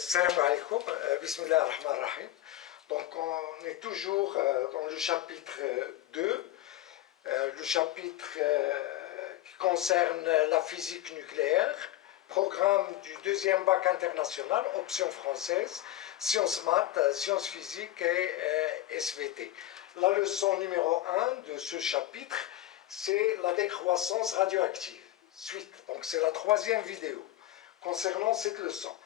Salam alaikum, bismillah ar-Rahman ar-Rahim. Donc on est toujours dans le chapitre 2, le chapitre qui concerne la physique nucléaire, programme du deuxième bac international, option française, sciences maths, sciences physiques et SVT. La leçon numéro 1 de ce chapitre, c'est la décroissance radioactive. Suite, donc c'est la troisième vidéo concernant cette leçon.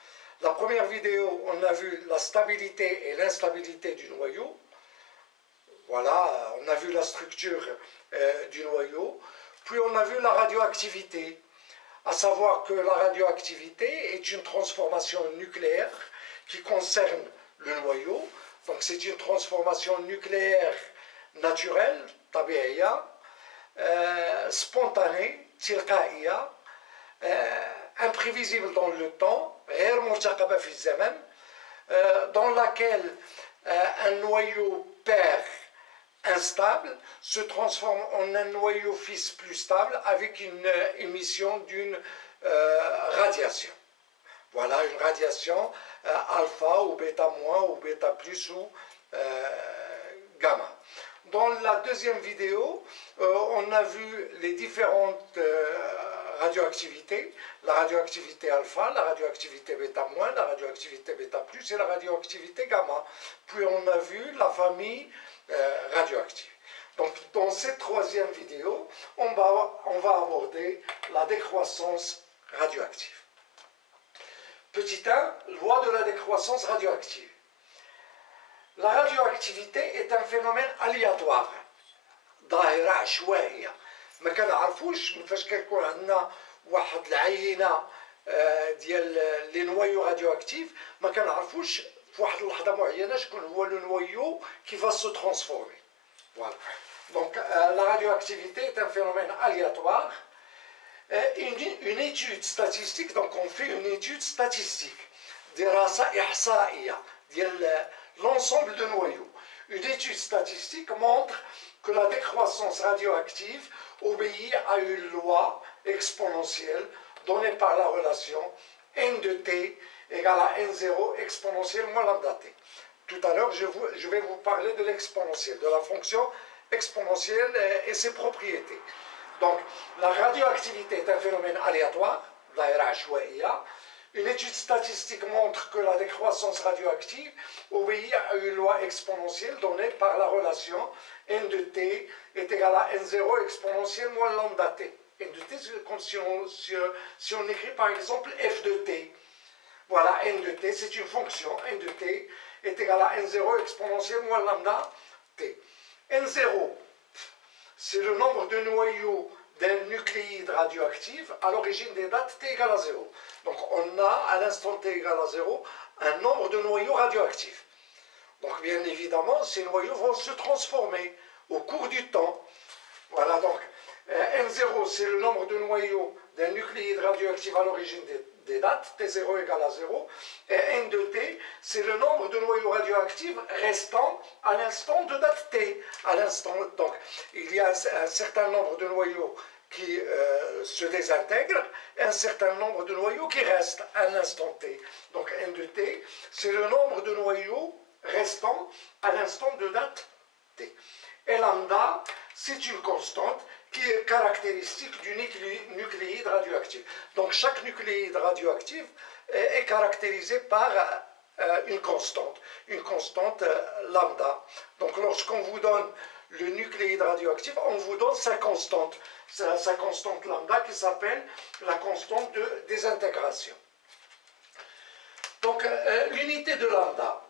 La première vidéo, on a vu la stabilité et l'instabilité du noyau. Voilà, on a vu la structure du noyau. Puis on a vu la radioactivité, à savoir que la radioactivité est une transformation nucléaire qui concerne le noyau. Donc c'est une transformation nucléaire naturelle, tabi'iyya, spontanée, tilqa'iyya, imprévisible dans le temps, dans laquelle un noyau père instable se transforme en un noyau fils plus stable avec une émission d'une radiation. Voilà, une radiation alpha ou bêta moins ou bêta plus ou gamma. Dans la deuxième vidéo, on a vu les différentes radioactivités, la radioactivité alpha, la radioactivité bêta moins, la radioactivité bêta plus et la radioactivité gamma. Puis on a vu la famille radioactive. Donc dans cette troisième vidéo, on va aborder la décroissance radioactive. Petit 1, loi de la décroissance radioactive. La radioactivité est un phénomène aléatoire. ظاهرة عشوائية. ما كنعرفوش من فاش كيكون عندنا واحد العينة ديال لي نويو راديواكتيف ما كنعرفوش في واحد اللحظة معينة شكون هو لو نويو qui va se transformer. Voilà. Donc la radioactivité est un phénomène aléatoire. Une étude statistique, donc on fait une étude statistique. دراسة إحصائية ديال l'ensemble de noyaux. Une étude statistique montre que la décroissance radioactive obéit à une loi exponentielle donnée par la relation n de t égale à n0 exponentielle moins lambda t. Tout à l'heure, je vais vous parler de l'exponentielle, de la fonction exponentielle et ses propriétés. Donc, la radioactivité est un phénomène aléatoire, une étude statistique montre que la décroissance radioactive obéit à une loi exponentielle donnée par la relation n de t est égal à n0 exponentielle moins lambda t. n de t, c'est comme si on écrit par exemple f de t. Voilà, n de t, c'est une fonction. n de t est égal à n0 exponentielle moins lambda t. n0, c'est le nombre de noyaux d'un nucléide radioactif à l'origine des dates t égale à 0. Donc on a à l'instant t égale à 0 un nombre de noyaux radioactifs. Donc bien évidemment ces noyaux vont se transformer au cours du temps. Voilà, donc N0 c'est le nombre de noyaux d'un nucléide radioactif à l'origine des dates, T0 égale à 0, et N de T c'est le nombre de noyaux radioactifs restants à l'instant de date T. À l'instant, donc il y a un certain nombre de noyaux qui se désintègrent et un certain nombre de noyaux qui restent à l'instant T. Donc N de T c'est le nombre de noyaux restants à l'instant de date T. Et lambda c'est une constante qui est caractéristique du nucléide radioactif. Donc chaque nucléide radioactif est caractérisé par une constante lambda. Donc lorsqu'on vous donne le nucléide radioactif, on vous donne sa constante lambda qui s'appelle la constante de désintégration. Donc l'unité de lambda,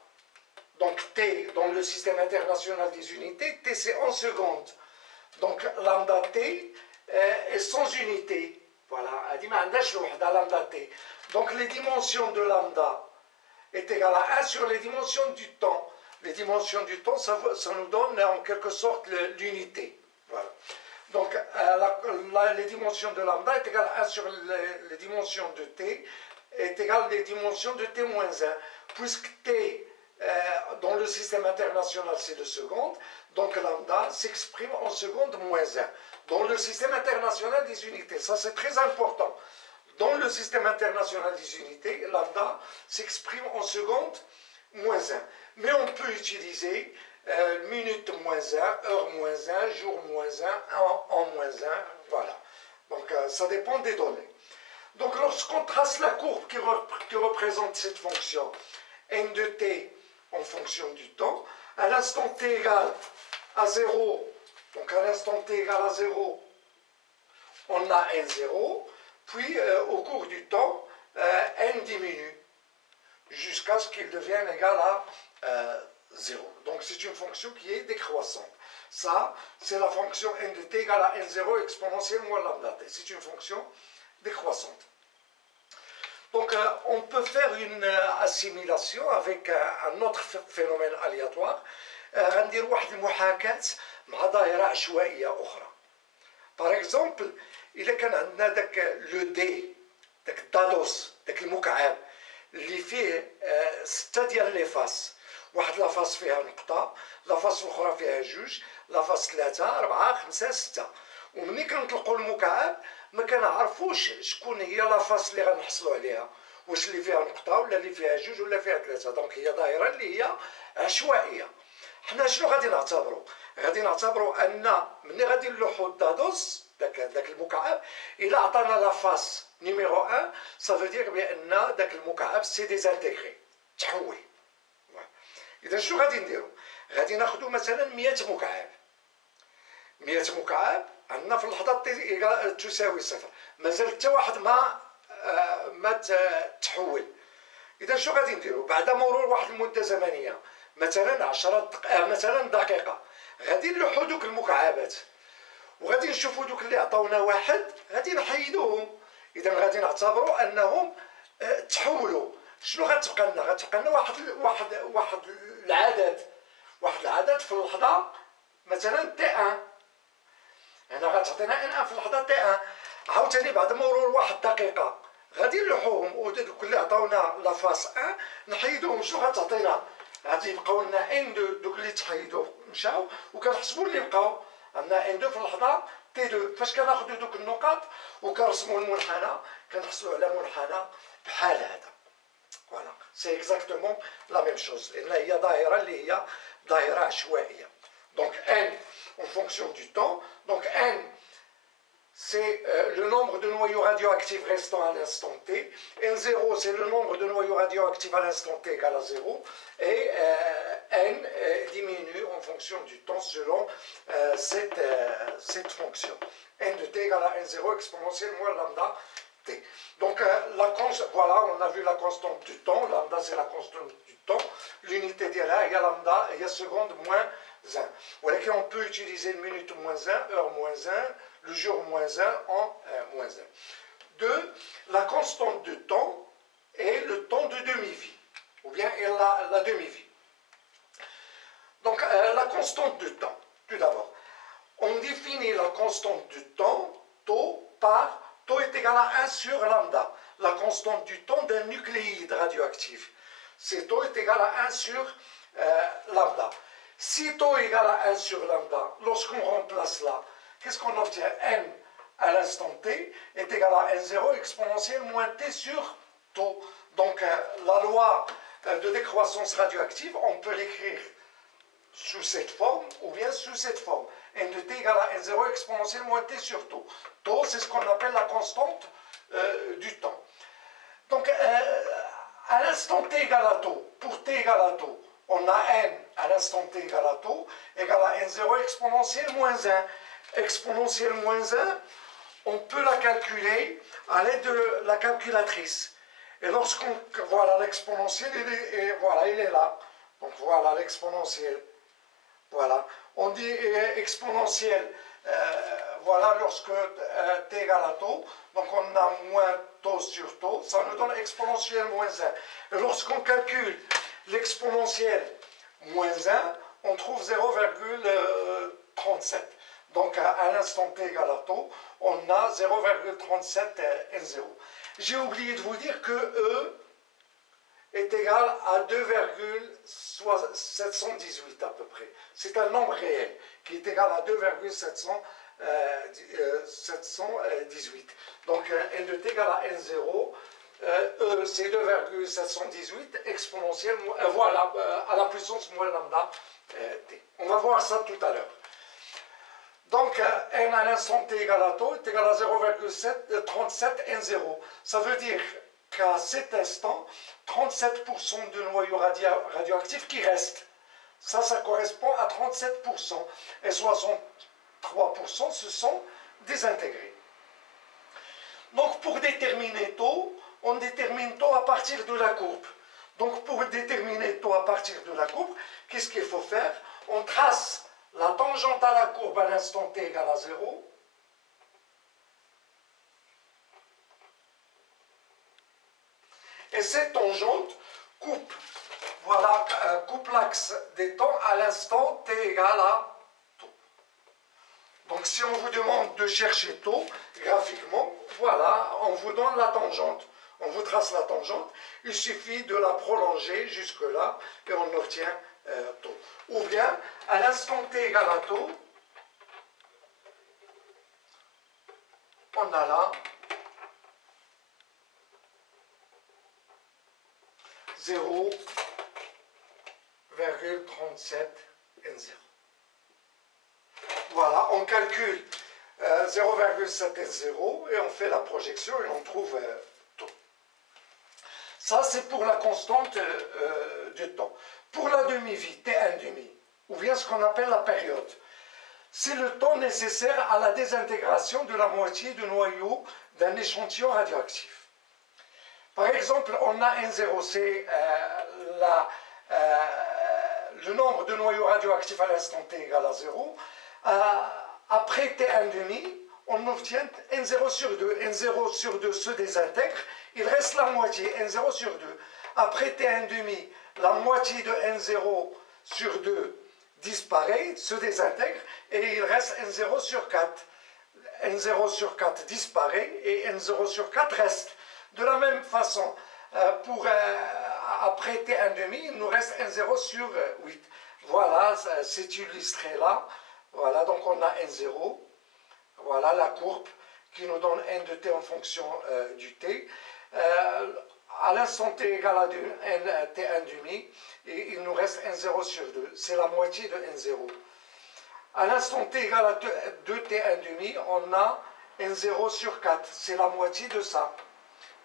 donc T dans le système international des unités, T c'est en secondes. Donc lambda T est sans unité. Voilà, lambda T. Donc les dimensions de lambda est égale à 1 sur les dimensions du temps. Les dimensions du temps, ça nous donne en quelque sorte l'unité. Voilà. Donc les dimensions de lambda est égale à 1 sur les dimensions de t est égale à les dimensions de t moins 1. Puisque t dans le système international c'est de secondes, donc lambda s'exprime en secondes moins 1. Dans le système international des unités, ça c'est très important. Dans le système international des unités, lambda s'exprime en secondes moins 1. Mais on peut utiliser minute moins 1, heure moins 1, jour moins 1, an moins 1, voilà. Donc ça dépend des données. Donc lorsqu'on trace la courbe qui représente cette fonction n de t en fonction du temps, à l'instant t égale à 0, donc à l'instant t égale à 0, on a n0, puis au cours du temps, n diminue jusqu'à ce qu'il devienne égal à 0. Donc c'est une fonction qui est décroissante. Ça, c'est la fonction n de t égale à n0 exponentielle moins lambda t. C'est une fonction décroissante. Donc on peut faire une assimilation avec un autre phénomène aléatoire. غندير واحد المحاكاة مع ظاهرة عشوائية أخرى. Par exemple, إذا كان عندنا داك لو دي، داك الدادوس، داك المكعب اللي فيه 6 ديال لي فاس، واحد لافاس فيها نقطة، لافاس الأخرى فيها جوج، لافاس 3 4 5 6. ومني كنطلقوا المكعب ما كنعرفوش شكون هي لافاس اللي غنحصلوا عليها، واش اللي فيها نقطة ولا اللي فيها جوج ولا فيها 3. دونك هي ظاهرة اللي هي عشوائية. حنا شنو غادي نعتبروا؟ غادي نعتبروا ان ملي غادي نلوحوا الدادوس داك المكعب، الا عطانا لافاس نيميرو 1 صافي دير بان داك المكعب سي ديزانتيغري، تحول. اذا شنو غادي نديروا؟ غادي ناخذوا مثلا 100 مكعب. 100 مكعب عندنا في اللحظه تي تساوي صفر، مازال حتى واحد ما تحول. اذا شنو غادي نديروا؟ بعد مرور واحد المده زمنيه مثلا 10 مثلا دقيقه، غادي نلوحوا دوك المكعبات وغادي نشوفوا دوك اللي عطاونا واحد غادي نحيدوهم. اذا غادي نعتبروا انهم تحولوا. شنو غتبقى لنا؟ غتبقى لنا واحد العدد في اللحظه مثلا تي 1. هنا غتعطينا ان 1 في اللحظه تي 1. عاوتاني بعد مرور واحد الدقيقه غادي نلوحوهم ودوك اللي عطاونا لافاس 1 نحيدوهم. شنو غتعطينا؟ غادي يبقاو لنا ان 2 دوك اللي تحيدوا مشاو، وكنحسبوا اللي بقاو عندنا ان 2 في اللحظه تي 2. فاش كناخذوا دوك النقاط وكنرسموا المنحنى كنحصلوا على منحنى بحال هذا. فوالا سي اكزاكتومون لا ميم شوز، لان هي ظاهره اللي هي ظاهره عشوائيه. دونك ان en fonction du temps. Donc n, c'est le nombre de noyaux radioactifs restant à l'instant t. N0, c'est le nombre de noyaux radioactifs à l'instant t égal à 0. Et n diminue en fonction du temps selon cette fonction. N de t égale à n0 exponentielle moins lambda t. Donc voilà, on a vu la constante du temps. Lambda, c'est la constante du temps. L'unité d'IRA, il y a lambda, il y a seconde moins 1. Voilà qu'on peut utiliser minute moins 1, heure moins 1, le jour moins 1, an moins 1. 2. La constante de temps est le temps de demi-vie, ou bien la demi-vie. Donc la constante de temps, tout d'abord. On définit la constante du temps, tau, par tau est égal à 1 sur lambda, la constante du temps d'un nucléide radioactif. C'est tau est égal à 1 sur lambda. Si tau égale à 1 sur lambda, lorsqu'on remplace là, qu'est-ce qu'on obtient? N à l'instant t est égal à n0 exponentielle moins t sur tau. Donc la loi de décroissance radioactive, on peut l'écrire sous cette forme ou bien sous cette forme. N de t égale à n0 exponentielle moins t sur tau. Tau, c'est ce qu'on appelle la constante du temps. Donc à l'instant t égale à tau, pour t égale à tau, on a n à l'instant t égale à tau, égale à n0 exponentielle moins 1. Exponentielle moins 1, on peut la calculer à l'aide de la calculatrice. Et lorsqu'on... Voilà l'exponentielle, voilà, il est là. Donc voilà l'exponentielle. Voilà. On dit exponentielle, voilà, lorsque t égale à tau, donc on a moins tau sur tau, ça nous donne exponentielle moins 1. Et lorsqu'on calcule l'exponentielle moins 1, on trouve 0,37. Donc à l'instant t égale à tau, on a 0,37 N0. J'ai oublié de vous dire que E est égal à 2,718 à peu près. C'est un nombre réel qui est égal à 2,718. 718. Donc n de t égale à n0. E, c'est 2,718 exponentielle, voilà, à la puissance moins lambda t. On va voir ça tout à l'heure. Donc, n à l'instant t égale à taux est égal à 0,37 n0. Ça veut dire qu'à cet instant, 37% de noyaux radioactifs qui restent. Ça correspond à 37%. Et 63% se sont désintégrés. Donc, pour déterminer taux, on détermine taux à partir de la courbe. Donc, pour déterminer taux à partir de la courbe, qu'est-ce qu'il faut faire? On trace la tangente à la courbe à l'instant t égale à 0. Et cette tangente coupe, voilà, coupe l'axe des temps à l'instant t égale à taux. Donc si on vous demande de chercher taux, graphiquement, voilà, on vous donne la tangente. On vous trace la tangente, il suffit de la prolonger jusque-là et on obtient taux. Ou bien, à l'instant t égale à taux, on a là 0,37 N0. Voilà, on calcule 0,7 N0 et on fait la projection et on trouve taux. Ça, c'est pour la constante du temps. Pour la demi-vie, T1,5, ou bien ce qu'on appelle la période, c'est le temps nécessaire à la désintégration de la moitié du noyau d'un échantillon radioactif. Par exemple, on a N0, c'est le nombre de noyaux radioactifs à l'instant t égale à 0. Après T1,5, on obtient N0 sur 2. N0 sur 2 se désintègre, il reste la moitié, N0 sur 2. Après T1,5, la moitié de N0 sur 2 disparaît, se désintègre, et il reste N0 sur 4. N0 sur 4 disparaît, et N0 sur 4 reste. De la même façon, après T1,5, il nous reste N0 sur 8. Voilà, c'est illustré là. Voilà, donc on a N0. Voilà la courbe qui nous donne N de T en fonction du T. À l'instant T égale à T1,5, et il nous reste N0 sur 2. C'est la moitié de N0. À l'instant T égale à 2T1,5, on a N0 sur 4. C'est la moitié de ça,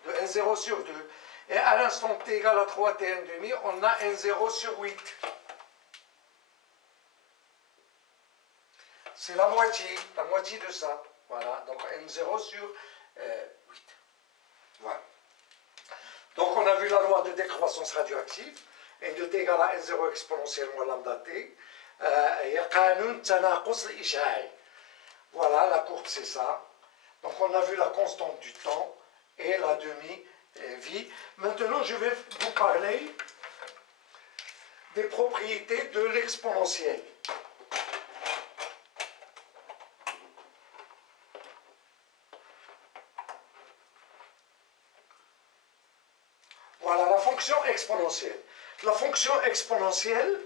de N0 sur 2. Et à l'instant T égale à 3T1,5, on a N0 sur 8. C'est la moitié de ça. Voilà, donc N0 sur 8. Voilà. Donc on a vu la loi de décroissance radioactive, N de T égale à N0 exponentielle moins lambda T. Voilà, la courbe c'est ça. Donc on a vu la constante du temps et la demi-vie. Maintenant je vais vous parler des propriétés de l'exponentielle. Voilà la fonction exponentielle. La fonction exponentielle,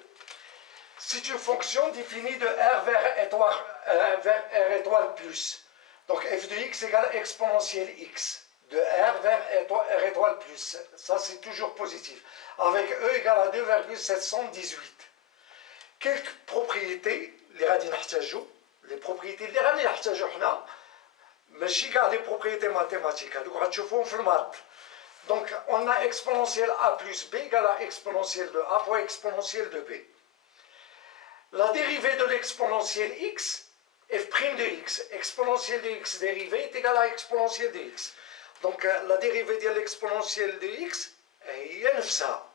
c'est une fonction définie de R vers R étoile plus. Donc f de x égale exponentielle x. De R vers R étoile plus. Ça, c'est toujours positif. Avec E égale à 2,718. Quelques propriétés, les propriétés اللي غادي نحتاجو حنا ماشي كاع les propriétés mathématiques. هذوك غتشوفوهم في المات. Donc, on a exponentielle a plus b égale à exponentielle de a fois exponentielle de b. La dérivée de l'exponentielle x, f' de x, exponentielle de x dérivée est égale à exponentielle de x. Donc, la dérivée de l'exponentielle de x est ça.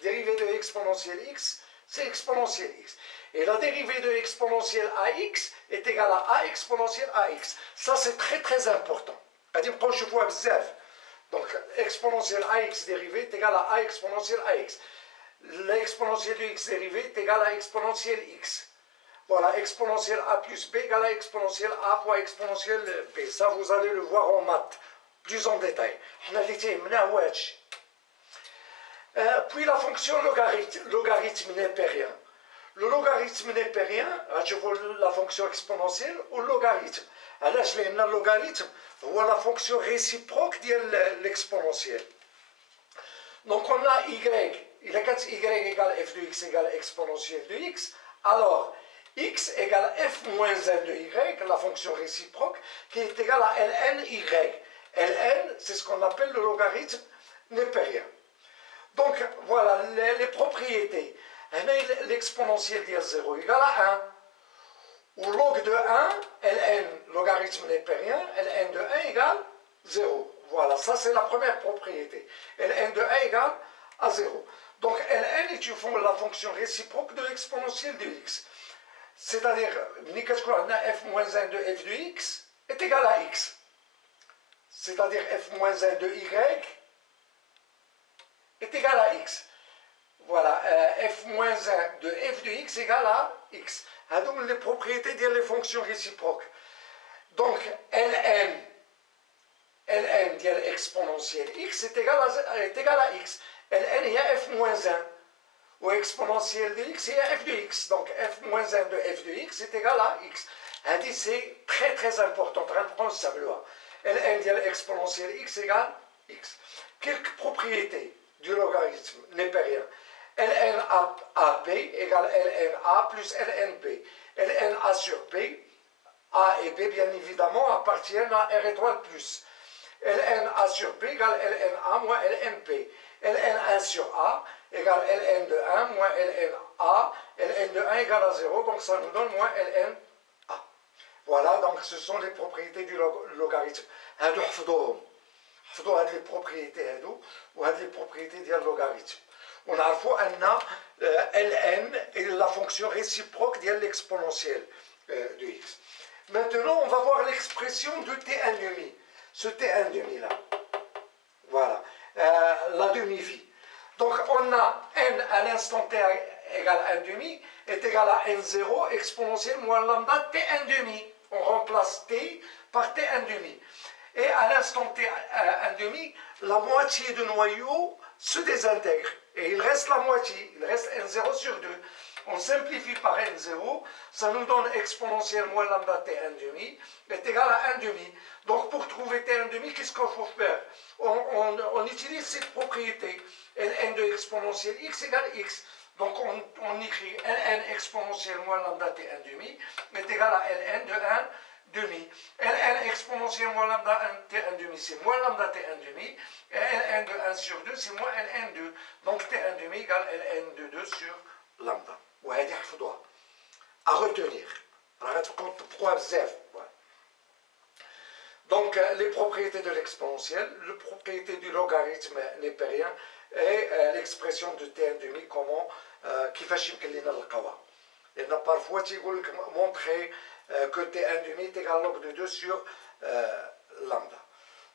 Dérivée de exponentielle x, c'est exponentielle x. Et la dérivée de exponentielle ax est égale à a exponentielle ax. Ça, c'est très très important. Donc, exponentielle ax dérivée est égale à a exponentielle ax. L'exponentielle de x dérivée est égale à exponentielle x. Voilà, exponentielle a plus b égale à exponentielle a fois exponentielle b. Ça, vous allez le voir en maths, plus en détail. Puis la fonction logarithme népérien. Le logarithme népérien, je vois la fonction exponentielle ou le logarithme. Alors, le logarithme, voilà la fonction réciproque de l'exponentielle. Donc, on a y, il a y égale f de x égale exponentielle de x. Alors, x égale f moins 1 de y, la fonction réciproque, qui est égale à ln y. Ln, c'est ce qu'on appelle le logarithme népérien. Donc, voilà les propriétés. L'exponentielle de 0 égale à 1. Ou log de 1, ln, logarithme népérien, ln de 1 égale 0. Voilà, ça c'est la première propriété. ln de 1 égale à 0. Donc ln est la fonction réciproque de l'exponentielle de x. C'est-à-dire, f moins 1 de f de x est égal à x. C'est-à-dire f moins 1 de y est égal à x. Voilà, f moins 1 de f de x égale à x. Donc les propriétés des fonctions réciproques. Donc ln de exponentielle x est égal à x. ln il y a f moins 1. Ou exponentielle de x, il y a f de x. Donc f moins 1 de f de x est égal à x. C'est très très important. ln de exponentielle x égale x. Quelques propriétés du logarithme népérien. ln a b égale ln a plus ln b. ln a sur b, a et b bien évidemment appartiennent à r étoile plus. ln a sur b égale ln a moins ln b. ln 1 sur a égale ln de 1 moins ln a. ln de 1 égale à 0, donc ça nous donne moins ln a. Voilà, donc ce sont les propriétés du logarithme. حفظوا هذه البروبريتي هادو وهذه البروبريتي ديال اللوغاريتم ونعرفوا ان ln est la fonction réciproque de l'exponentielle de x. Maintenant, on va voir l'expression de t1 demi. Ce t1 demi là. Voilà, la demi-vie. Donc on a n à l'instant t égale 1 demi est égal à n0 exponentielle moins lambda t1 demi. On remplace t par t1 demi. Et à l'instant t 1 demi, la moitié du noyau se désintègre. Et il reste la moitié, il reste n0 sur 2. On simplifie par n0, ça nous donne exponentielle moins lambda t1 demi est égal à 1 demi. Donc pour trouver t1 demi, qu'est-ce qu'il faut faire? On utilise cette propriété. ln de exponentielle x égale x. Donc on écrit ln exponentielle moins lambda t1 demi est égal à ln de 1 demi. ln exponentielle moins lambda t1 demi, c'est moins lambda t1 demi. Et ln de 1 sur 2, c'est moins ln2. Donc t1 demi égale ln de 2 sur lambda. وهذه حفظوها. À retenir. Donc les propriétés de l'exponentielle, les propriétés du logarithme népérien et l'expression de t1 demi, comment كيفاش يمكن لنا نلقاوها. لأن parfois تيقول لك montrer que t1 demi est égal log de 2 sur lambda.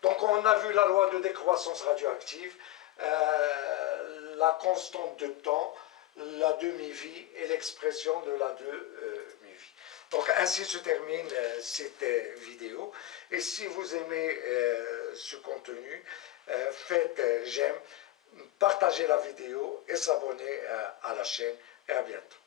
Donc on a vu la loi de décroissance radioactive, la constante de temps, la demi-vie et l'expression de la demi-vie. Donc ainsi se termine cette vidéo. Et si vous aimez ce contenu, faites j'aime, partagez la vidéo et s'abonnez à la chaîne. Et à bientôt.